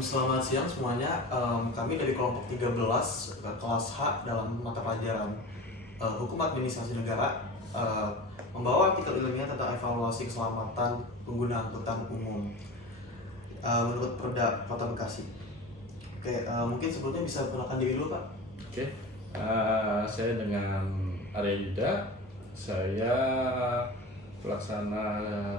Selamat siang semuanya. Kami dari kelompok 13 kelas H dalam mata pelajaran Hukum Administrasi Negara membawa artikel ilmiah tentang evaluasi keselamatan pengguna angkutan umum menurut Perda Kota Bekasi. Oke, mungkin sebelumnya bisa perkenalkan diri dulu, Pak. Oke, saya dengan Arya Yuda. Saya pelaksana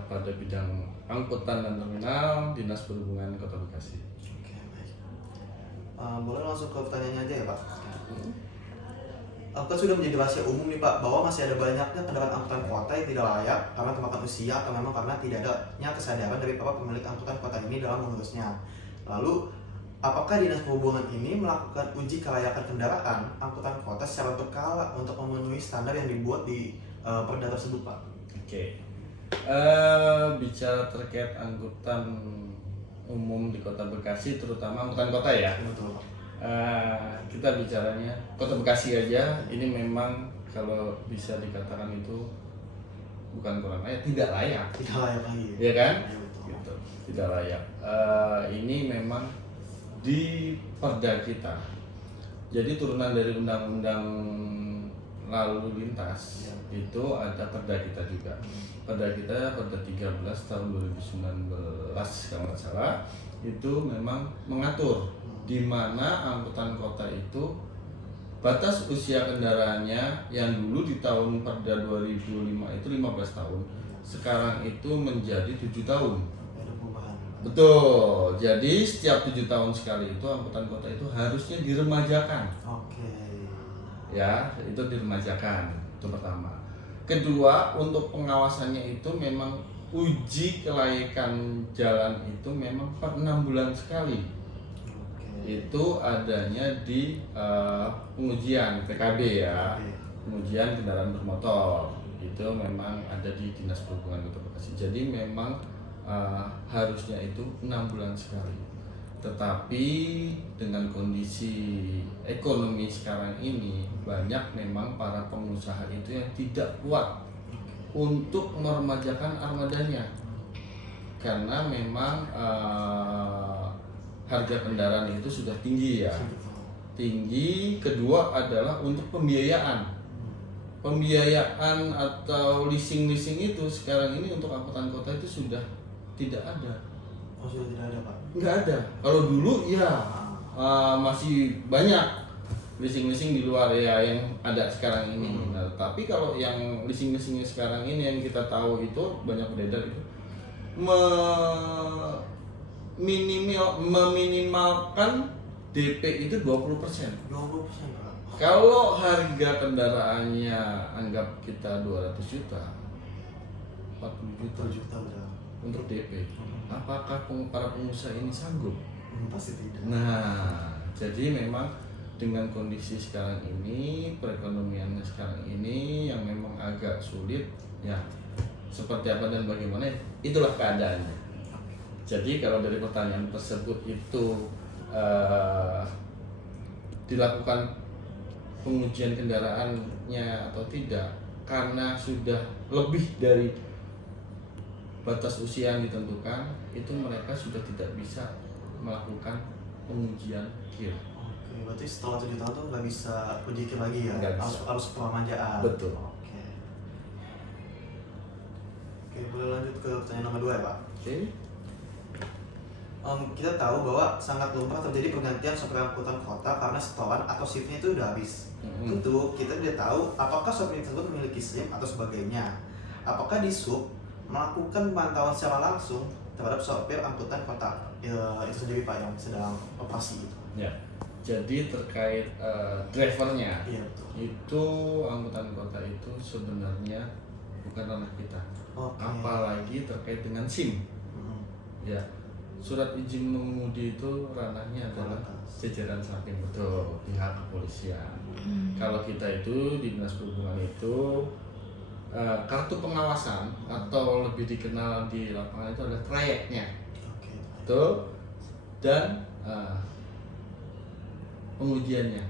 pada bidang angkutan dan terminal Dinas Perhubungan Kota Bekasi. Oke, baik. Boleh langsung ke pertanyaannya aja ya, Pak. Kan sudah menjadi rahasia umum nih, Pak, bahwa masih ada banyaknya kendaraan angkutan kota yang tidak layak karena termakan usia atau memang karena tidak adanya kesadaran dari para pemilik angkutan kota ini dalam mengurusnya. Lalu, apakah Dinas Perhubungan ini melakukan uji kelayakan kendaraan angkutan kota secara berkala untuk memenuhi standar yang dibuat di Perda tersebut, Pak? Oke, bicara terkait angkutan umum di Kota Bekasi, terutama angkutan kota ya. Betul, Pak. Kita bicaranya Kota Bekasi aja. Ini memang kalau bisa dikatakan itu bukan kurang layak, tidak layak. Tidak layak lagi. Iya kan? Ya, betul. Gitu, tidak layak. Ini memang di Perda kita. Jadi turunan dari Undang-Undang Lalu Lintas Ya. itu ada Perda kita juga. Perda kita Perda 13 tahun 2019 kalau nggak salah itu memang mengatur di mana angkutan kota itu batas usia kendaraannya yang dulu di tahun Perda 2005 itu 15 tahun, sekarang itu menjadi 7 tahun. Ada perubahan. Betul. Jadi setiap 7 tahun sekali itu angkutan kota itu harusnya diremajakan. Oke. Ya, itu diremajakan. Itu pertama. Kedua, untuk pengawasannya itu memang uji kelayakan jalan itu memang per 6 bulan sekali. Itu adanya di pengujian PKB ya. Oke. Pengujian kendaraan bermotor. Itu memang ada di Dinas Perhubungan Kota Bekasi. Jadi memang harusnya itu 6 bulan sekali. Tetapi dengan kondisi ekonomi sekarang ini banyak memang para pengusaha itu yang tidak kuat untuk meremajakan armadanya karena memang harga kendaraan itu sudah tinggi ya. Tinggi. Kedua adalah untuk pembiayaan atau leasing itu sekarang ini untuk angkutan kota itu sudah tidak ada. Oh, sudah tidak ada, Pak? Nggak ada. Kalau dulu ya masih banyak leasing di luar ya yang ada sekarang ini. Nah, tapi kalau yang leasingnya sekarang ini yang kita tahu itu banyak beredar itu meminimalkan DP itu 20%. 20%, Pak. Kalau harga kendaraannya anggap kita 200 juta, 40 juta udah. untuk DP. Apakah para pengusaha ini sanggup? Pasti tidak. Nah, jadi memang dengan kondisi sekarang ini, perekonomiannya sekarang ini yang memang agak sulit, ya seperti apa dan bagaimana, itulah keadaannya. Jadi kalau dari pertanyaan tersebut itu dilakukan pengujian kendaraannya atau tidak, karena sudah lebih dari batas usia yang ditentukan, itu mereka sudah tidak bisa melakukan pengujian KIR. Oke, berarti setelah 7 tahun tuh nggak bisa uji KIR lagi ya? Nggak bisa. Harus peremajaan. Betul. Oke. Oke, boleh lanjut ke pertanyaan nomor 2 ya, Pak? Oke. Kita tahu bahwa sangat lumrah terjadi pergantian sopir angkutan kota karena setoran atau shiftnya itu udah habis. Tentu kita tidak tahu apakah sopir tersebut memiliki SIM atau sebagainya. Apakah di sub melakukan pantauan secara langsung terhadap sopir angkutan kota itu sendiri, Pak, yang sedang operasi itu? Ya, jadi terkait drivernya, Iya, betul. itu angkutan kota itu sebenarnya bukan ranah kita. Oke. Apalagi terkait dengan SIM. Ya, surat izin mengemudi itu ranahnya adalah jajaran samping, betul, pihak kepolisian. Kalau kita itu di Dinas Perhubungan itu kartu pengawasan atau lebih dikenal di lapangan itu adalah trayeknya. Oke. Betul. Dan pengujiannya.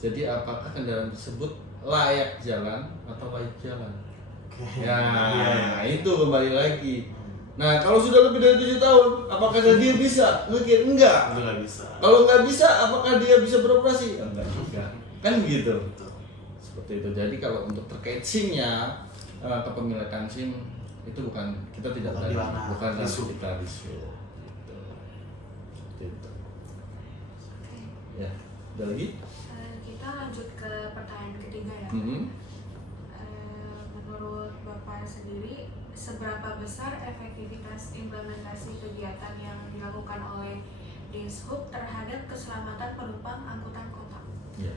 Jadi apakah kendaraan tersebut layak jalan atau layak jalan? Oke. Ya, itu kembali lagi. Nah, kalau sudah lebih dari 7 tahun, apakah dia bisa ngekir? Enggak. Itu nggak bisa. Kalau nggak bisa, apakah dia bisa beroperasi? Enggak juga. Kan begitu. Betul. Seperti itu. Jadi kalau untuk terkait SIM-nya, kepemilikan SIM itu bukan kita tidak Bukan dari di ranah bukan ranah isu. kita isu. Gitu. Seperti itu. Oke. Ya. Ada lagi? Kita lanjut ke pertanyaan ketiga ya. Menurut Bapak sendiri, seberapa besar efektivitas implementasi kegiatan yang dilakukan oleh Dishub terhadap keselamatan penumpang angkutan kota? Ya.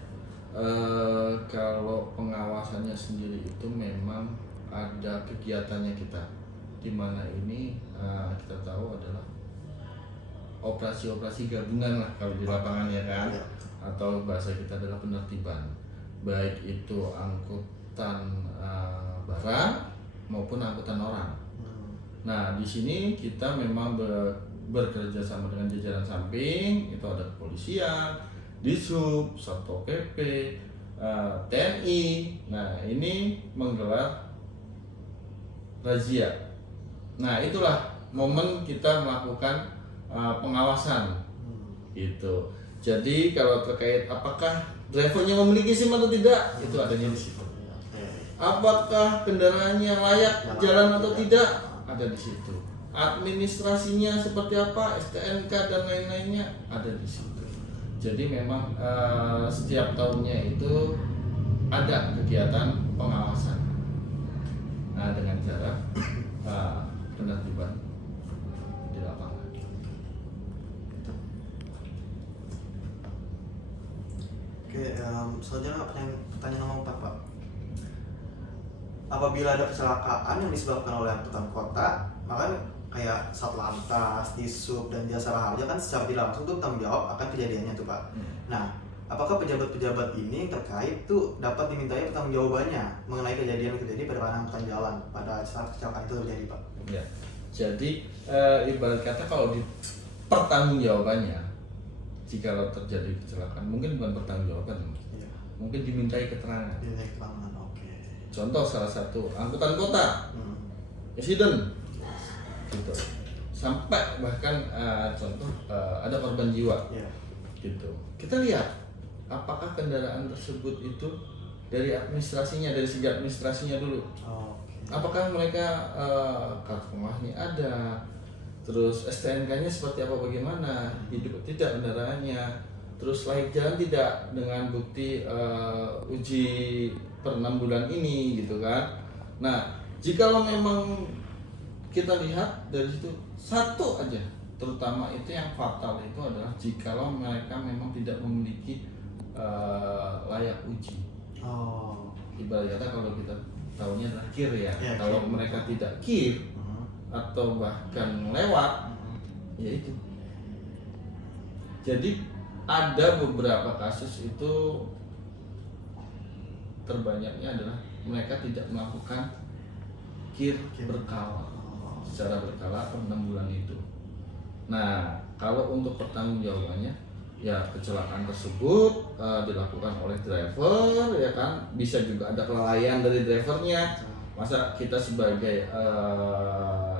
Kalau pengawasannya sendiri itu memang ada kegiatannya kita, di mana ini kita tahu adalah operasi-operasi gabungan lah kalau di lapangan ya kan, Iya. atau bahasa kita adalah penertiban, baik itu angkutan barang maupun angkutan orang. Nah, di sini kita memang bekerja sama dengan jajaran samping, itu ada kepolisian, Dishub, Satpol PP, TNI. Nah, ini menggelar razia. Nah, itulah momen kita melakukan pengawasan gitu. Jadi kalau terkait apakah drivernya memiliki SIM atau tidak, itu adanya di situ. Apakah kendaraannya layak jalan atau tidak, ada di situ. Administrasinya seperti apa, STNK dan lain-lainnya ada di situ. Jadi memang setiap tahunnya itu ada kegiatan pengawasan. Nah, dengan cara penertiban di lapangan. Oke, selanjutnya pertanyaan nomor 4, Pak. Apabila ada kecelakaan yang disebabkan oleh angkutan kota, maka kayak Satlantas, Dishub, dan Jasa Raharja kan secara tidak langsung tuh bertanggung jawab akan kejadiannya tuh, Pak. Nah, apakah pejabat-pejabat ini terkait tuh dapat dimintai pertanggungjawabannya mengenai kejadian terjadi pada angkutan jalan pada saat kecelakaan itu terjadi, Pak? Ya. Jadi ibarat kata kalau di pertanggungjawabannya, jika terjadi kecelakaan, mungkin bukan pertanggungjawaban, Iya. mungkin dimintai keterangan. Dimintai keterangan, oke. Contoh salah satu angkutan kota, insiden, gitu. Sampai bahkan contoh ada korban jiwa, Iya. gitu. Kita lihat apakah kendaraan tersebut itu dari administrasinya, dari segi administrasinya dulu. Oke. Apakah mereka kartu pengawasnya ada, terus STNK-nya seperti apa, bagaimana, hidup tidak kendaraannya, terus layak jalan tidak dengan bukti uji per 6 bulan ini, gitu kan. Nah, jikalau memang kita lihat dari situ satu aja, terutama itu yang fatal itu adalah jikalau mereka memang tidak memiliki layak uji. Oh. Ibarat kata kalau kita tahunya adalah KIR ya, Ya, kalau KIR. mereka tidak KIR atau bahkan lewat, ya itu. Jadi ada beberapa kasus itu terbanyaknya adalah mereka tidak melakukan KIR berkala, secara berkala per 6 bulan itu. Nah, kalau untuk pertanggungjawabannya, ya kecelakaan tersebut dilakukan oleh driver, ya kan, bisa juga ada kelalaian dari drivernya. Masa kita sebagai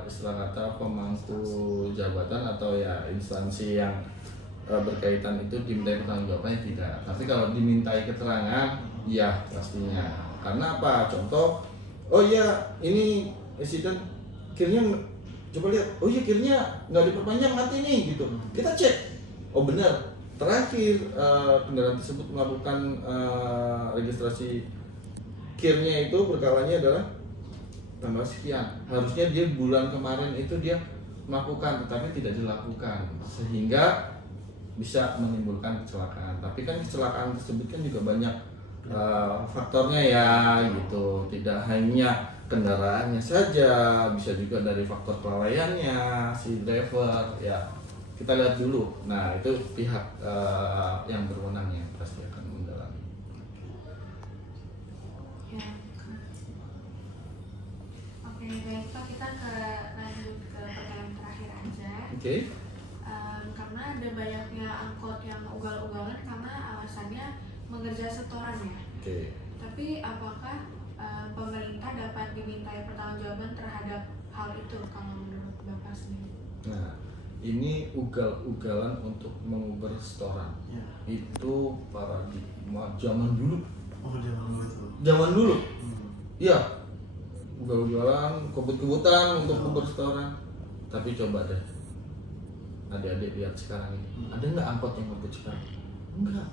istilah kata pemangku jabatan atau ya instansi yang berkaitan itu dimintai pertanggungjawabannya tidak. Tapi kalau dimintai keterangan, ya pastinya. Karena apa? Contoh, oh iya ini insiden kirnya, coba lihat, oh iya kirnya nggak diperpanjang nanti nih gitu. Kita cek, oh benar. Terakhir kendaraan tersebut melakukan registrasi kirnya itu berkalanya adalah tanggal sekian. Harusnya dia bulan kemarin itu dia melakukan, tetapi tidak dilakukan, sehingga bisa menimbulkan kecelakaan. Tapi kan kecelakaan tersebut kan juga banyak faktornya ya gitu. Tidak hanya kendaraannya saja, bisa juga dari faktor kelalaiannya si driver ya. Kita lihat dulu. Nah, itu pihak yang berwenang yang pasti akan mendalami. Ya. Oke, baik Pak, kita lanjut ke pertanyaan terakhir aja. Oke. Karena ada banyaknya angkot yang ugal-ugalan karena alasannya mengerja setoran ya. Oke. Tapi apakah pemerintah dapat dimintai pertanggungjawaban terhadap hal itu kalau menurut Bapak? apa sendiri? Nah, ini ugal-ugalan untuk mengubah restoran. Ya. Itu paradigma zaman dulu. Oh, dia bangun tuh. Zaman dulu. Hmm. Iya. Ugal-ugalan, kebut-kebutan untuk mengubah restoran. Tapi coba deh, adik-adik lihat sekarang ini. Ada nggak angkot yang ngebut sekarang? Enggak.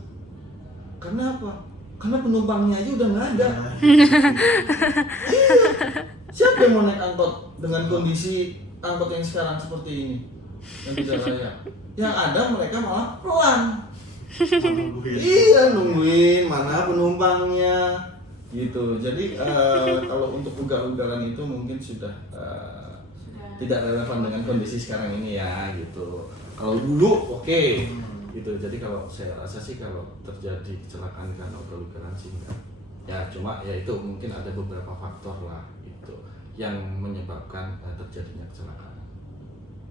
Karena apa? Karena penumpangnya aja udah nggak ada. Iya. Siapa yang mau naik angkot dengan kondisi angkot yang sekarang seperti ini? Yang tidak layak. Yang ada mereka malah pelan. Iya, nungguin mana penumpangnya gitu. Jadi kalau untuk ugal-ugalan itu mungkin sudah tidak relevan dengan kondisi sekarang ini ya gitu. Kalau dulu oke. Gitu. Jadi kalau saya rasa sih kalau terjadi kecelakaan karena ugal-ugalan sih enggak. Ya cuma ya itu mungkin ada beberapa faktor lah itu yang menyebabkan terjadinya kecelakaan.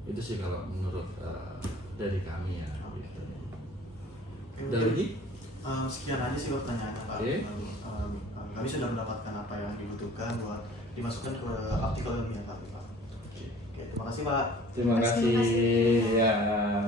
Itu sih kalau menurut dari kami ya gitu. Ada lagi? Sekian aja sih pertanyaannya Pak. Oke. Kami sudah mendapatkan apa yang dibutuhkan buat dimasukkan ke artikel ilmiah kami Pak. Oke, terima kasih Pak. Terima Terima kasih. kasih ya.